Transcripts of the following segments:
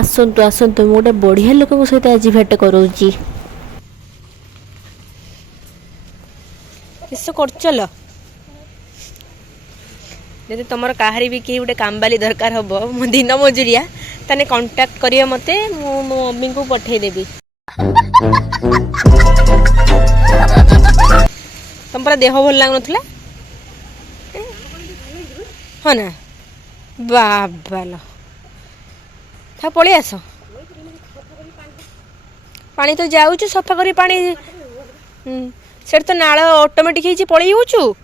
आसतु आसतु मु गोटे बढ़िया लोक सहित आज भेट करोची किस कर जदि तुम कहारी भी किए गोटे कामबाली दरकार हम मो दिन मजुरिया ताने कांटेक्ट करिए मते मो मम्मी को पठेदेवी तुम पर देह भल लग ना हाँ ना बाबाल था पलि आस पानी तो जाऊँ सफा करी पानी से तो नाल ऑटोमेटिक ही पलि जाऊँ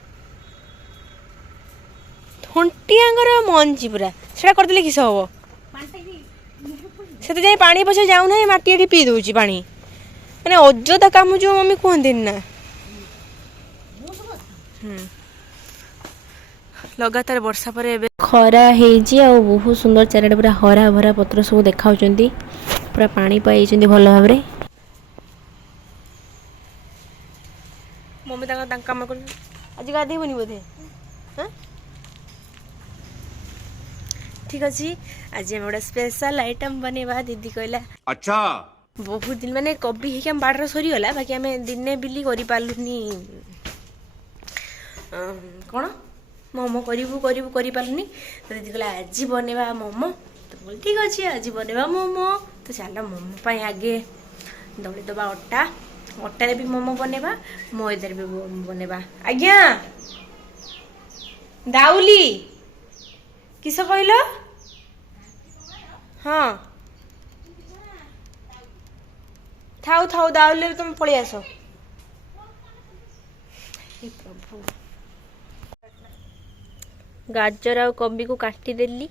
थंटियांगर मंजी पूरा से करदे किस हम से तो जाए पानी पछे जाऊ ना मटी एटी पी दूची पानी मैंने अजदा काम जो मम्मी कहती ना लगातार वर्षा पर एबे खरा हेजी आ बहुत सुंदर चारिटा पूरा हरा भरा पत्र सब देखा पूरा पानी पाई भल भाव मम्मी काम कर आज गाधेबनी बोधे हाँ ठीक अच्छे आज हम गोटे स्पेशल आइटम बनेबा दीदी कहला अच्छा बहुत दिन माने कभी है हम बाड़ सरीगला बाकी आम दिने बिली कर पार्लुनी कौन मोमो करूँ करूँ कर पार्लुनी तो दीदी कहला आज बनेबा मोमो तो बोल ठीक अच्छे आज बनेबा मोमो तो चल मोमो पाई आगे दौड़ी दबा अटा अटारे भी मोमो बनेबा मैदार भी बनेबा आज्ञा दाउली किस कहल हाँ थाऊ थाऊ दाउले तुम पलि आस प्रभु गाजर आ कोबी को काटिदेली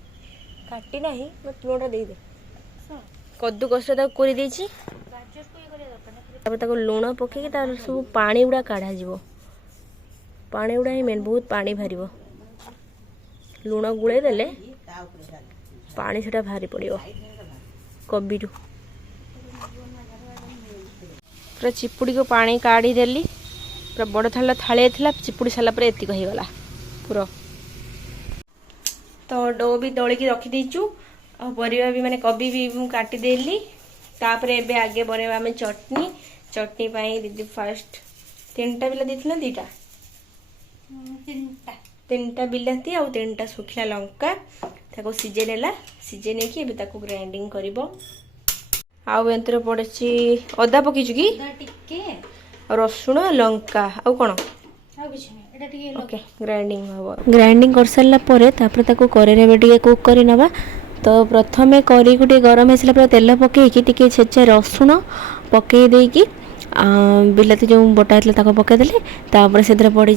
काटी ना मत लुणटा दे कद्दू कस कर लुण पकईकि सब पानी गुड़ा काढ़ा पानी गुड़ा ही मेन बहुत पानी बाहर लुण गुड़े देले पानी से बाहरी पड़ो कोबी पूरा चिपुड़ी को पानी काढ़ी देली पूरा बड़ थाला थाली था चिपुड़ी सारा पर एतिक होगला पूरा तो डो भी दलिक रखीदेचु और परिवा भी माने कोबी भी काटिदेली तापर एबे आगे बनेबा आम चटनी चटनी पाई दीदी फास्ट 3टा बिला देथिला 2टा 3टा बिलाती आ 3टा सुखिला लंका ताको सिजे नेला सिजे नहीं कि ताको ग्राइंडिंग करिवो आउ एंतर पड़े अदा पकीचु कि रसुण लंका आउ कोन ओके ग्राइंडिंग हबो ग्राइंडिंग कर सारला परे तापर ताको करेरे बे टिके कुक करि नबा तो प्रथमे करी गुटे गरम हेसला पर तेल पकईकि टिके छेचे रसुण पकई देकी बिलाती जो बटा होता ताको पकईदेले तापर से पड़ी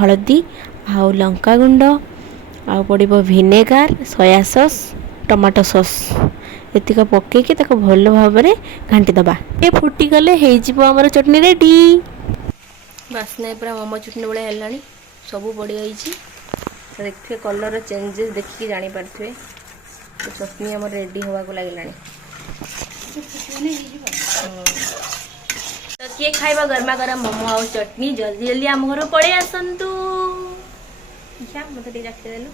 हलदी आउ लंका गुंड आउ पड़ो vinegar soya sauce tomato sauce एतिक पकईकि ताको भल भाव में घांटी दबा ये फुटीगले होमर चटनी रेडी बास्ना पूरा मोमो चटनी भाई है सब पड़ जाइए देखिए कलर चेंजेस देखिए जापारे तो चटनी आम रेडी हवा को लगे तो किए खाइबा गरमा गरम मोमो आ चटनी जल्दी जल्दी आम घर पड़े आसतु मत चाखिदेलु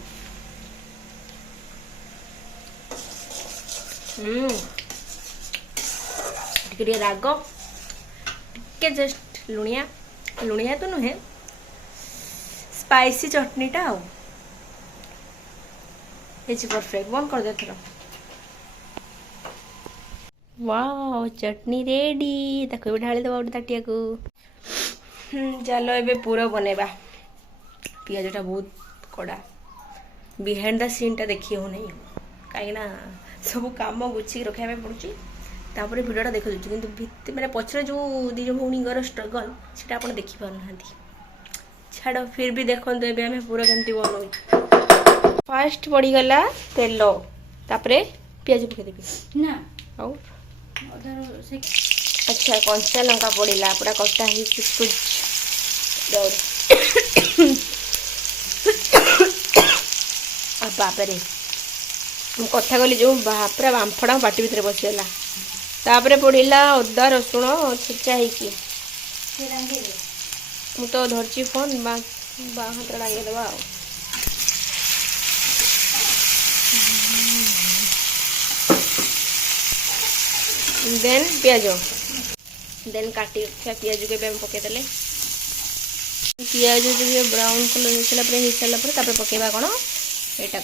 टे राग टे जस्ट लुणिया लुणिया तो नुहे स्पाइसी चटनीटा आ परफेक्ट बंद कर दे वाओ चटनी रेडी ताको भी ढाली दबा ताटिया को चलो एबे पूरा बनेबा पियाजटा बहुत कड़ा बिहाइंड द सीन टा देखी हो नहीं कहीं सब काम गुछी रखा पड़ुची तापर भिडियोटा देखु किंतु भित्ति मैंने पछरे जो दी भौणीर स्ट्रगल से आप देखी पार छाड़ फिर भी देखते एबे आम पूरा केमती बनाऊ फास्ट पड़गला तेल तापर पियाज पकईदेवी ना आउ अच्छा कंचा लंका पड़ा पूरा कटा बापरे कथा कहली जो पूरा बांफड़ा पाटी भितर पशिगला तापर पड़ा अदा रसुण छेचा मु तो धरची फोन बा हाथ डांगे देवा देन पियाज देन काटी रखा पियाज को पकईदे पियाज जो ब्राउन कलर हो सारा पकेबा कौन यहाँ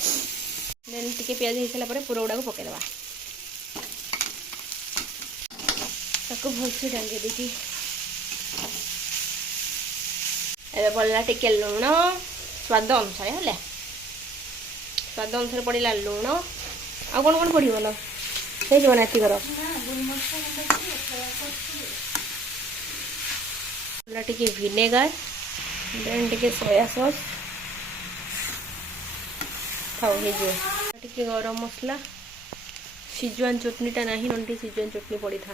देन टी पियाज हो सारा पूरा गुड़ा पकईदे भलसे डाल देती एबे पड़ा टिके लुण स्वाद अनुसार है स्वाद अनुसार पड़ा लुण आ कौन कौन पड़ो ना एतिकर टिके विनेगार देन टिके सोया सॉस खाओ टिके गरम मसला सिजवान चटनीटा ना नटी सिजवान चटनी पड़ी था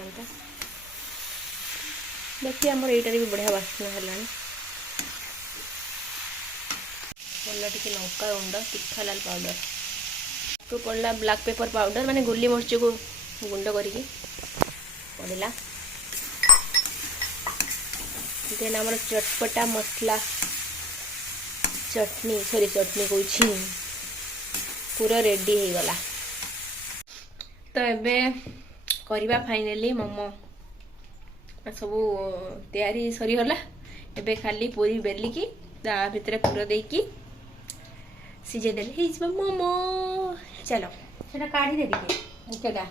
बाकी आमर यहाँ भी बढ़िया बास्ना है पड़ा टिके लंका गुंड तीखा लाल पाउडर तो पड़ा ब्लैक पेपर पाउडर माने गोली मरीच को गुंड करके पड़ा देन आमर चटपटा मसला चटनी सॉरी चटनी कौची पूरा रेडी हो गला तो एबे करवा फाइनली मोमो सब तैयारी सरीगला एबे खाली पूरी बेलिकी ता भितर पूरा देकी सीझे देले मोमो चलो सेटा काढ़ी दे दिए केटा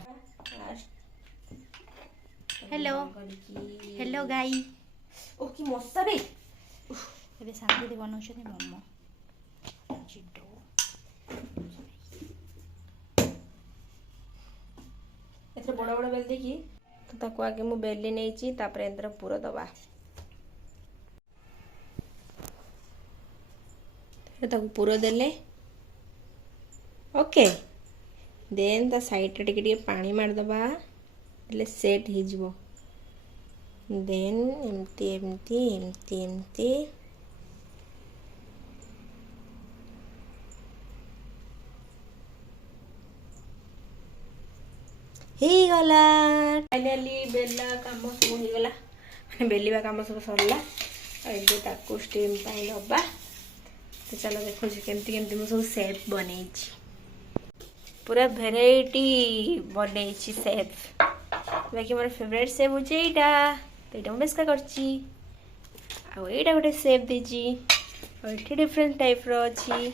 हेलो हेलो गाई ओ की मस्सा बे एबे शांति दे बनाउछथि मोमो चिडो एथरे बड़ा बड़ा बेल देखी तो ताको आगे मु बेली नहीं तापर एंतर पूरा दबा ताको पूरा देले ओके देन ता साइड टिके टिके पानी मार दबा એટલે સેટ હી જવો देन एमती एमती एमती एमती ही गला फाइनली बेला काम सब हो गला माने बेलिबा काम सब सरला एबे ताको स्टीम पाई नबा तो चलो देखो केमती केमती मु सब सेप बनेछि पूरा भेराइटी बनेछि सेप बाकी मोर फेवरेट सेप हो एटा तो यहाँ बेसका करची आईटा गोटे सेप देची ये डिफरेंट टाइप रही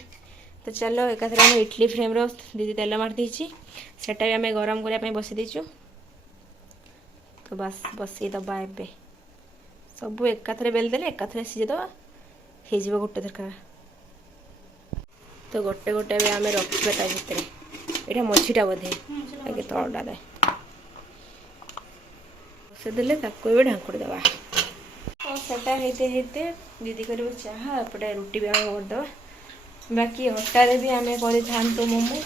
तो चलो एकाथर हम इडली फ्रेम रो दीदी तेल मार देची सेटा भी आम गरम करने बसई देचु तो बस बसई दबा एबे सब एकाथर बेल देले एकाथर सीझेदबा हो गोटे दरकार तो गोटे गोटे भी आम रखा ता भितर यहाँ मझीटा बोधे आगे तलटा दे बसईदे ताको ढांकुड़ी दबा और सेटा हेते दीदी कर चाह एपटे रुटी भी आम करदे बाकी अटारे भी आम कर मोमो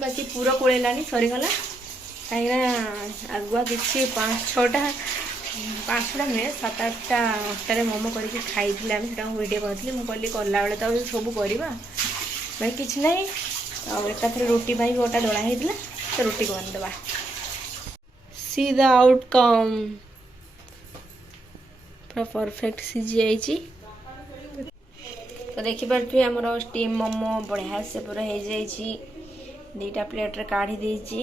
बाकी पूरा कोलेलानी सरीगला कहीं आगुआ किसी 5-6टा नुहे 7-8टा अटारे मोमो करके खाई वीडियो कहती मुझे कहली कला बेले तो सब करवा भाई किसी ना एकाथरे रुटी भी अटा दला होता तो रुटी को बनेदबा सी द आउटकम पूरा परफेक्ट सीझी जाइए तो देखिपे आमर स्टीम मोमो बढ़िया से पूरा हो जाइए 2टा प्लेट रे काढ़ी देछि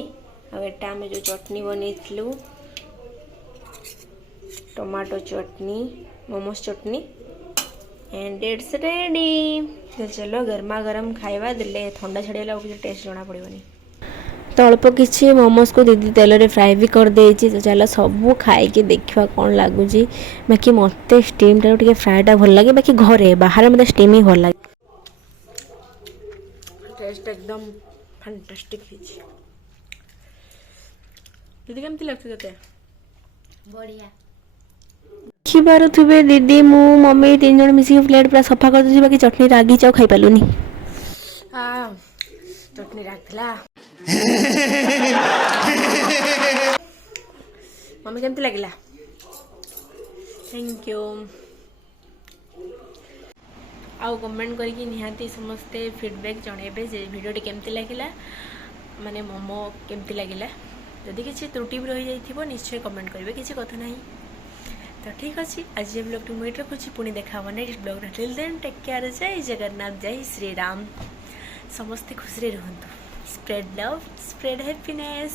आटा आम जो चटनी बनईलु टमाटो चटनी मोमोस चटनी एंड इट्स रेडी तो चलो गर्मा गरम खाइबा देले ठंडा छड़ेला किसी टेस्ट जना पड़ोनी तो अल्प किसी मोमोस को दीदी तेल रे फ्राई भी कर देछि तो चलो सब खाई के देखा कौन लगुच बाकी मत स्टीम टा फ्राएटा भल लगे बाकी घरे बाहर मत स्टीम ही भल लगे टेस्ट एकदम फैंटास्टिक दीदी केमती लगते ते बढ़िया देखिपे दीदी मु मम्मी 3 जन मिसी प्लेट पूरा सफा कर दे बाकी चटनी रागी चाउ खाई पालुनी चटनी राखला मम्मी केमती लगिला थैंक यू आउ कमेंट करके निहाती समस्ते फीडबैक जणेबे जे वीडियो केमती लगिला माने मोमो केमती लगिला जदि किसी त्रुटि भी रही जाइथिबो निश्चय कमेंट करेंगे किसी कथा नहीं तो ठीक अच्छे आज ये ब्लॉग मुझे रखुच्छी पुणी देखा next blog till then take care जय जगन्नाथ जय श्री राम समस्ते खुशी रहंतु स्प्रेड लव स्प्रेड हैप्पीनेस।